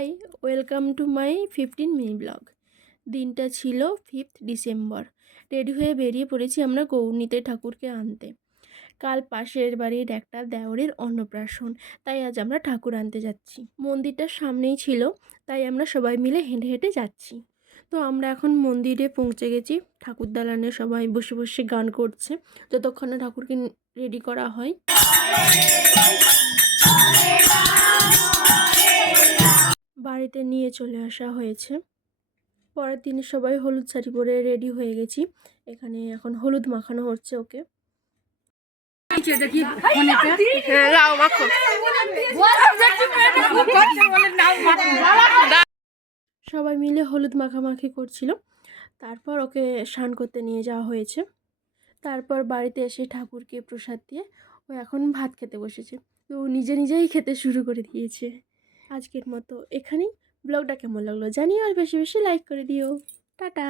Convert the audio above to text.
High, welcome to my 15 minute blog. দিনটা ছিল 5th December. Ready হয়ে বেরিয়ে পড়েছি আমরা গৌরনীতে ঠাকুরকে আনতে। কাল পাশের বাড়ির একটা দেওরের অন্নপ্রাশন, তাই আজ আমরা ঠাকুর আনতে যাচ্ছি। মন্দিরটা সামনেই ছিল, তাই আমরা সবাই মিলে হেঁটে হেঁটে যাচ্ছি। তো আমরা এখন মন্দিরে পৌঁছে গেছি। ঠাকুর দালানে সবাই বসে বসে গান করছে যতক্ষণ না ঠাকুরকে রেডি করা হয়। বাড়িতে নিয়ে চলে আসা হয়েছে। পরের দিন সবাই হলুদ শাড়ি পরে রেডি হয়ে গেছি। এখানে এখন হলুদ মাখানো হচ্ছে ওকে। সবাই মিলে হলুদ মাখামাখি করছিল। তারপর ওকে স্নান করতে নিয়ে যাওয়া হয়েছে। তারপর বাড়িতে এসে ঠাকুরকে প্রসাদ দিয়ে ও এখন ভাত খেতে বসেছে। তো নিজে নিজেই খেতে শুরু করে দিয়েছে। আজকের মতো এখানেই। ব্লগটা কেমন লাগলো জানিও, আর বেশি বেশি লাইক করে দিও। টাটা।